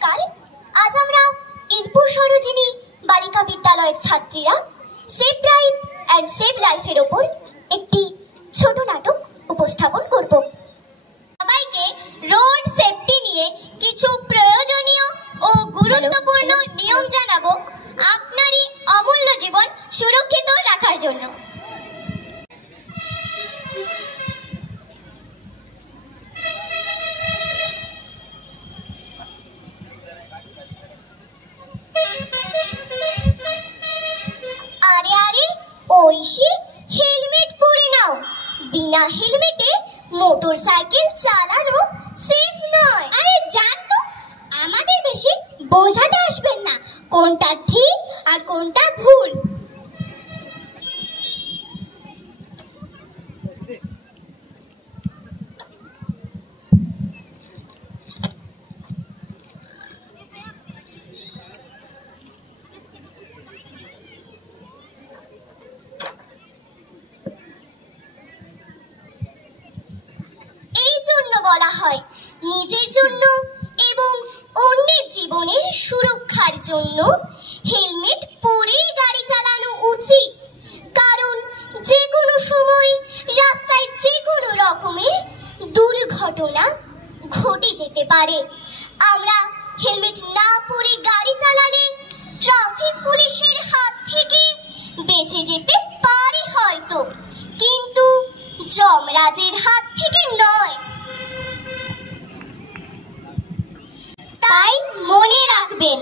নমস্কার। আজ আমরা ইন্দপুর সরোজিনী বালিকা বিদ্যালয়ের ছাত্রীরা সেভ ড্রাইভ অ্যান্ড সেভ লাইফের ওপর একটি ছোট নাটক উপস্থাপন করব। সবাইকে রোড সেফটি নিয়ে কিছু প্রয়োজনীয় ও গুরুত্বপূর্ণ নিয়ম জানাবো আপনারই অমূল্য জীবন সুরক্ষিত রাখার জন্য। আরে আরে ঐশী, হেলমেট পরে নাও। বিনা হেলমেটে মোটরসাইকেল চালানো সেফ নয়। আরে জান তো, আমাদের বেশি বোঝাতে আসবেন না কোনটা ঠিক আর কোনটা ভুল। বলা হয় নিজের জন্য এবং অন্যের জীবনের সুরক্ষার জন্য হেলমেট পরেই গাড়ি চালানো উচিত। কারণ যে কোনো সময় রাস্তায় যে কোনো রকমের দুর্ঘটনা ঘটে যেতে পারে। আমরা হেলমেট না পরে গাড়ি চালালে ট্রাফিক পুলিশের হাত থেকে বেঁচে যেতে পারি হয়তো, কিন্তু যমরাজের হাত থেকে নয়। তাই মনে রাখবেন,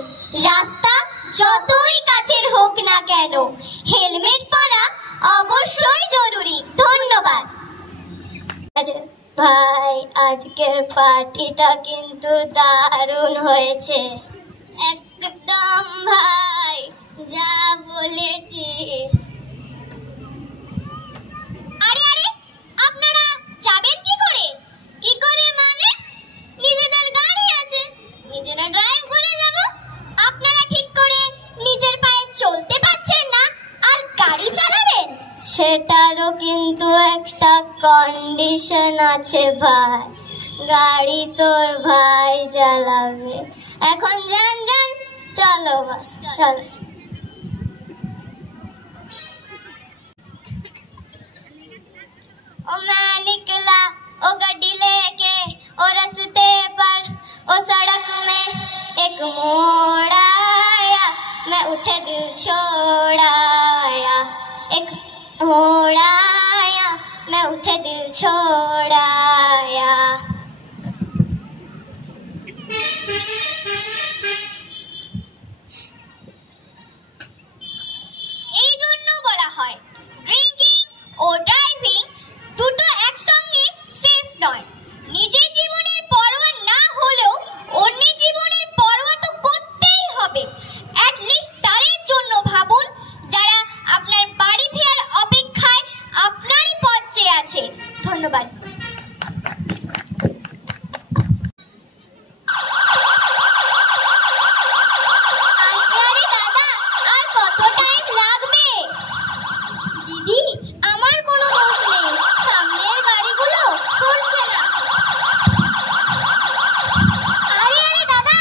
রাস্তা যতই কাছের হোক না কেন হেলমেট পরা অবশ্যই জরুরি। ধন্যবাদ। ভাই, আজকের পার্টিটা কিন্তু দারুণ হয়েছে। একদম ভাই, যা বলেছিস। আরে আরে, আপনারা যাবেন কি করে? কি করে মানে? নিজেদের গাড়ি আছে, নিজেরা ড্রাইভ করে যাব। আপনারা ঠিক করে নিজের পায়ে চলতে পারছেন না আর গাড়ি চালাবেন? সেটারও কিন্তু একটা কন্ডিশন আছে ভাই। গাড়ি তোর ভাই চালাবে। এখন যান যান, চলো বাস, চলো। ओ मैं निकला ओ गड्डी लेके ओ रास्ते पर ओ सड़क में एक मोड़ आया, मैं उठे दिल छोड़ाया। एक मोड़ आया, मैं उठे दिल छोड़ाया। এই জন্য বলা হয় ড্রিঙ্কিং ও ড্রাইভিং দুটো একসঙ্গে সেফ নয়। নিজের জীবনের পরোয়া না হলেও অন্যের জীবনের পরোয়া তো করতেই হবে। অ্যাট লিস্ট তাদের জন্য ভাবুন যারা আপনার বাড়ি ফেরার অপেক্ষায় আপনারই পথ চেয়ে আছে। ধন্যবাদ। আরে দাদা, আর কত টাইম লাগবে? দিদি, আমার কোনো দোষ নেই, সামনের গাড়িগুলো চলছে না। আরে আরে দাদা,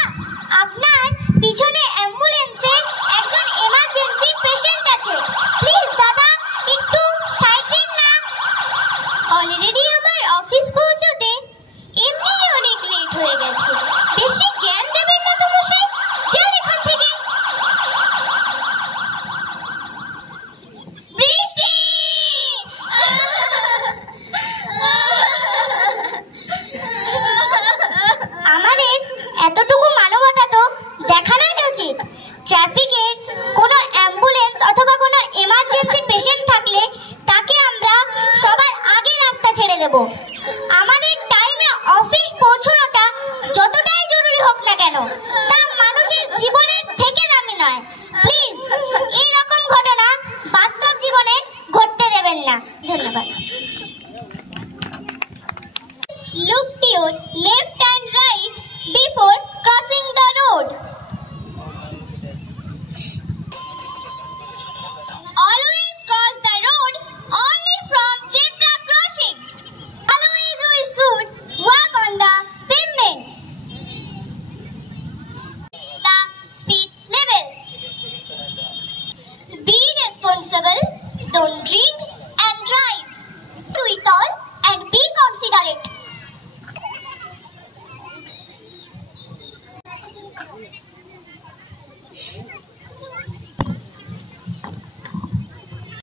আপনার পিছনে অ্যাম্বুলেন্সে একজন এমার্জেন্সি পেশেন্ট আছে। প্লিজ দাদা, একটু সাইড দিন না। অলরেডি আমার অফিস পৌঁছতে এমনি অনেক লেট হয়ে গেছে। বেশি জ্ঞান দেবেন না তো মশাই, যান এখান থেকে। বৃষ্টি! আমাদের এতটুকু মানবতা তো দেখানোই উচিত। ট্রাফিকের কোনো অ্যাম্বুলেন্স অথবা কোনো এমার্জেন্সি পেশেন্ট থাকলে তাকে আমরা সবার আগে রাস্তা ছেড়ে দেব। আমাদের টাইমে অফিস পৌঁছানোটা যতটাই জরুরি হোক না কেন, তা মানুষের জীবনের থেকে দামি নয়। প্লিজ এইরকম ঘটনা বাস্তব জীবনে ঘটতে দেবেন না। ধন্যবাদ। Look to your left and right before crossing the road. Always cross the road only from zebra crossing. Always we should walk on the pavement. don't drink